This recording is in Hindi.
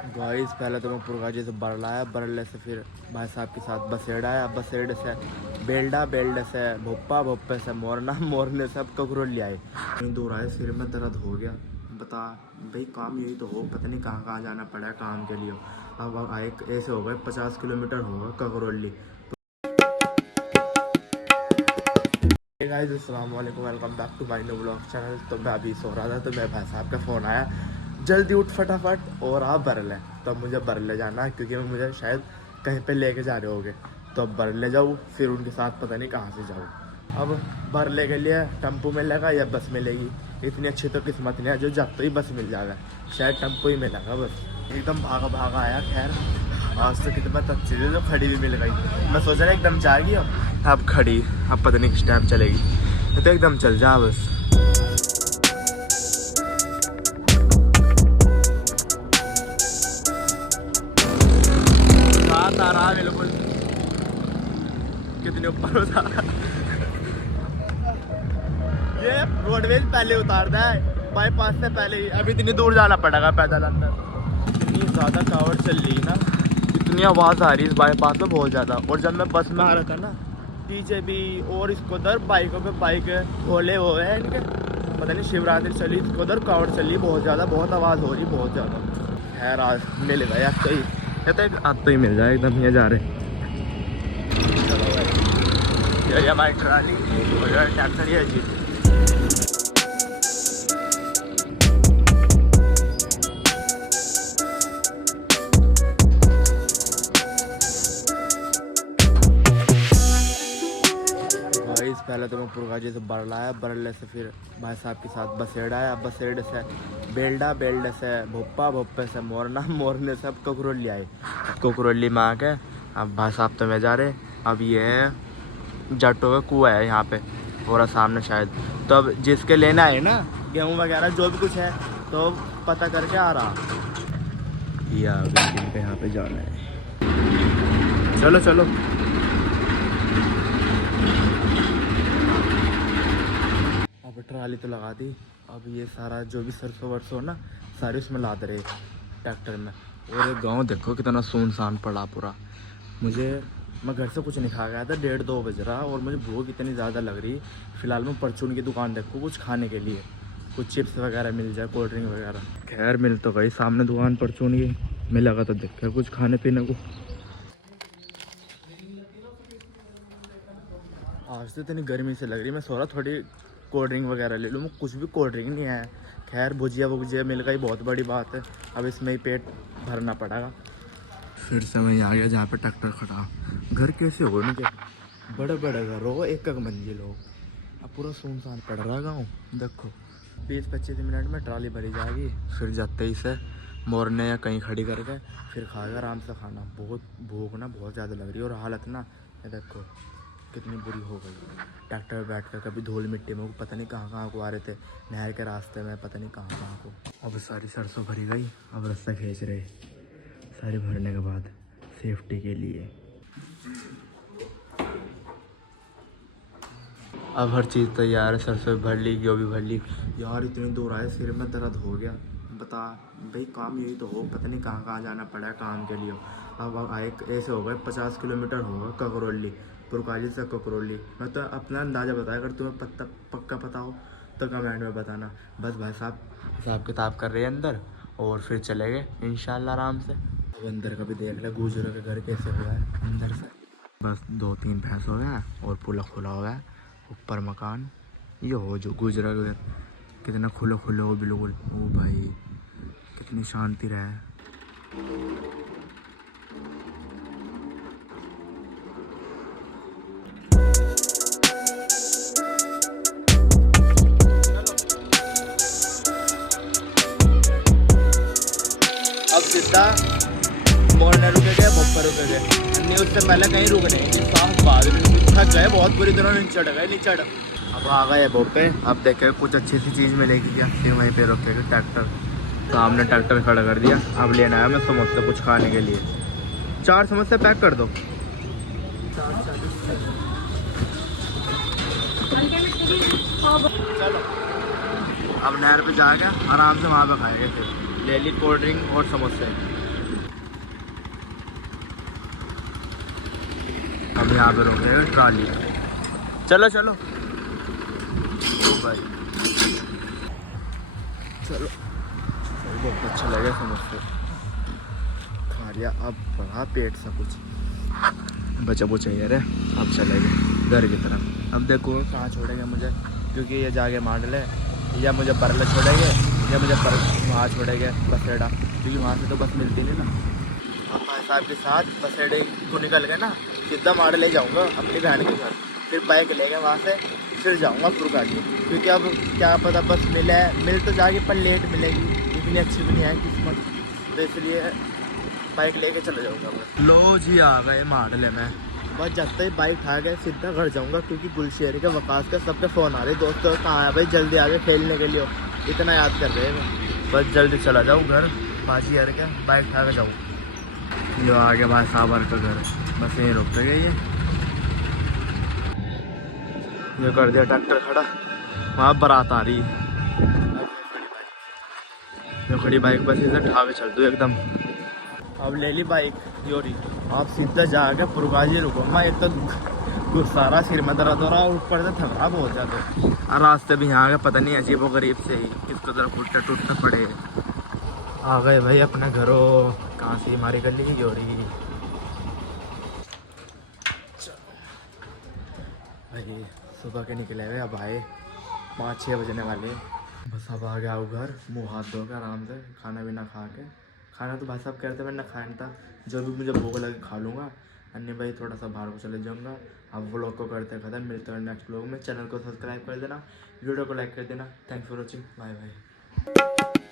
गाइस पहले तो मैं पुरगाजी से बरला आया, बरले से फिर भाई साहब के साथ बसेड़ा आया, बसेड़े से बेल्डा, बेल्डे से भोपा, भोपे से मोरना, मोरने से अब ककरोल ले आए। कहीं दूर आए, सिर में दर्द हो गया। बता भाई, काम यही तो हो, पता नहीं कहाँ कहाँ जाना पड़ा है काम के लिए। अब आए ऐसे हो गए 50 किलोमीटर होगा ककरोली। गाइस अस्सलाम वालेकुम, welcome back to my new blog channel. तो मैं अभी सो रहा था तो मेरे भाई साहब का फ़ोन आया, जल्दी उठ फटाफट और आप बरले। तो अब मुझे बरले जाना है क्योंकि मुझे शायद कहीं पे लेके जा रहे होंगे। तो अब बरले जाऊँ, फिर उनके साथ पता नहीं कहाँ से जाऊँ। अब बरले के लिए टेम्पो मिलेगा या बस मिलेगी, इतनी अच्छी तो किस्मत नहीं है जो जब तो ही बस मिल जाएगा। शायद टेम्पो ही मिलेगा बस। एकदम भागा भागा आया। खैर आज तो कितनी अच्छी थी तो खड़ी भी मिल गई। मैं सोच रहा एकदम जाएगी, अब खड़ी, अब पता नहीं किस टाइम चलेगी। तो एकदम चल जा बस। रात आ रहा बिल्कुल, कितने ऊपर उतार। ये रोडवेज पहले उतारता है, बाईपास से पहले ही। अभी इतनी दूर जाना पड़ेगा पैदल अंदर। इतनी ज़्यादा कावड़ चल रही है ना, इतनी आवाज़ आ रही है इस बाईपास में बहुत ज़्यादा। और जब मैं बस में आ रहा था ना, पीछे भी और इसको उधर बाइकों पे बाइक होले हो है इनके, पता नहीं शिवरात्रि चली, इसको उधर कावड़ चली बहुत ज़्यादा, बहुत आवाज़ हो रही बहुत ज़्यादा। खैर आज मिल गया अब तो ही, कहते अब तो ही मिल जाए एकदम। ये जा रहे चलो भाई, ये हमारी ट्राली और ट्रैक्टर है जी। पहले तो मैं पुरगाजी से बरला आया, बरले से फिर भाई साहब के साथ बसेड़ा आया, बसेड़े से बेल्डा, बेल्डे से भोपा, भोपे से मोरना, मोरने से अब ककरोली आए। ककरोली में आके अब भाई साहब तो मैं जा रहे। अब ये है जट्टों का कुआं है यहाँ पे पूरा सामने शायद। तो अब जिसके लेना है ना गेहूँ वगैरह जो भी कुछ है तो पता करके आ रहा। ये यहाँ पे जाना है, चलो चलो। अब ट्राली तो लगा दी। अब ये सारा जो भी सरसों वरसों ना सारे उसमें लाद रहे ट्रैक्टर में। और ये गांव देखो कितना सुनसान पड़ा पूरा। मैं घर से कुछ नहीं खा गया था, 1:30-2 बज रहा और मुझे भूख इतनी ज़्यादा लग रही। फ़िलहाल मैं परचून की दुकान देखूँ कुछ खाने के लिए, कुछ चिप्स वगैरह मिल जाए, कोल्ड ड्रिंक वगैरह। खैर मिल तो गई सामने दुकान परचून की, मिलेगा तो देखते कुछ खाने पीने को। आज तो इतनी गर्मी से लग रही, मैं सो रहा थोड़ी कोल्ड ड्रिंक वगैरह ले लूँ। कुछ भी कोल्ड ड्रिंक नहीं है। खैर भुजिया वुजिया मिल गई, बहुत बड़ी बात है। अब इसमें ही पेट भरना पड़ेगा। फिर से मैं आ गया जहाँ पे ट्रैक्टर खड़ा। घर कैसे हो उनके, बड़े बड़े घर हो, एक एक मंजिल हो। अब पूरा सुनसान पड़ रहा है गाँव। देखो 20-25 मिनट में ट्राली भरी जाएगी, फिर जाते ही से मोरने या कहीं खड़ी करके फिर खाएगा आराम से खाना। बहुत भूख ना बहुत ज़्यादा लग रही है और हालत ना ये देखो कितनी बुरी हो गई। ट्रैक्टर में बैठ कर कभी धूल मिट्टी में, पता नहीं कहाँ कहाँ को आ रहे थे, नहर के रास्ते में पता नहीं कहाँ कहाँ को। अब सारी सरसों भरी गई, अब रास्ता खींच रहे सारी भरने के बाद सेफ्टी के लिए। अब हर चीज़ तैयार है, सरसों भर ली, गेहूँ भी भर ली। यार इतनी दूर आए, सिर में दर्द हो गया। बता भाई, काम यही तो हो, पता नहीं कहाँ कहाँ जाना पड़ा है काम के लिए। अब आए ऐसे हो गए 50 किलोमीटर होगा ककरोली, पुरकाली से ककरोली। मैं तो अपना अंदाज़ा बताया, अगर तुम्हें पक्का पता हो तो कमेंट में बताना। बस भाई साहब हिसाब किताब कर रहे हैं अंदर और फिर चले गए इंशाल्लाह आराम से। अब अंदर का भी देख ले गुजरों के घर कैसे हुआ है अंदर से। बस 2-3 भैंस हो गया और पूरा खुला हुआ है ऊपर मकान। ये हो जो गुजरा घर कितना खुला खुला हो बिल्कुल। ओ भाई कितनी शांति रहे। अब सीधा मोरने रुके गए, बप्पर रुके गए, नहीं उससे पहले कहीं रुक नहीं। साफ बात, थक गए बहुत बुरी तरह, निचड़ गए निचड़। अब आ गए बोपे, अब देखे कुछ अच्छी सी चीज़ मिलेगी क्या, फिर वहीं पे रोकेगा ट्रैक्टर। सामने ट्रैक्टर खड़ा कर दिया। अब लेना है मैं समोसे कुछ खाने के लिए। 4 समोसे पैक कर दो। चलो अब नहर पे जाके आराम से वहाँ पे खाएंगे, फिर ले ली कोल्ड ड्रिंक और समोसे। यहाँ पे रोकेगा ट्राली। चलो चलो ओ भाई चलो। बहुत अच्छा लगा समोसे खा लिया। अब बढ़ा पेट सा कुछ बचा बुचा यार। अब चले गए घर की तरफ। अब देखो कहाँ छोड़ेंगे मुझे, क्योंकि ये जाके मॉडल है, या मुझे बरले छोड़ेंगे या मुझे वहाँ छोड़ेंगे बसेड़ा, क्योंकि वहाँ से तो बस मिलती नहीं ना। पापा साहब के साथ बसेड़े को निकल गए ना, सीधा मॉडल ले जाऊँगा अपनी बहन के घर, फिर बाइक लेके वहाँ से फिर जाऊँगा पुरकाजी, क्योंकि अब क्या पता बस मिल तो जाएगी पर लेट मिलेगी, इतनी अच्छी भी नहीं है किस्मत, तो इसलिए बाइक लेके चले जाऊँगा। लो जी आ गए मॉडल में। बस जब तक बाइक उठा गए सीधा घर जाऊँगा, क्योंकि गुलशेर के वकास के सबके फ़ोन आ रहे दोस्तों कहाँ है भाई, जल्दी आ गए खेलने के लिए, इतना याद कर रहे हैं। बस जल्दी चला जाऊँ घर, बाजी यार क्या बाइक उठा के जाऊँ। जो आगे भाई साबर का घर, बस यहीं रुक गए। ये कर दिया ट्रैक्टर खड़ा, वहाँ बारात आ रही है। जो खड़ी बाइक बस इधर उठा के चल दूँ एकदम। अब ले ली बाइक योरी, आप सीधा जाके पुरगाजी रुकूंगा। एक तो गुस्सारा सिर में दर्द हो रहा और ऊपर से थका बहुत ज़्यादा, और रास्ते भी यहाँ के पता नहीं अजीब व गरीब से ही किसको तरफ टूटते टूटते पड़े। आ गए भाई अपने घरों, कहाँ से हमारी गली की योरी भाई। सुबह के निकले हुए अब आए 5-6 बजने वाले। बस अब आ गया घर, मुँह हाथ धो के आराम से खाना पीना खा के। खाना तो भाई साहब कहते मैंने खाया था, जो भी मुझे भूख लगे खा लूँगा, अन्य भाई थोड़ा सा बाहर को चले जाऊँगा। अब व्लॉग को करते खत्म, मिलते हैं नेक्स्ट व्लॉग में। चैनल को सब्सक्राइब कर देना, वीडियो को लाइक कर देना। Thanks for watching, bye bye.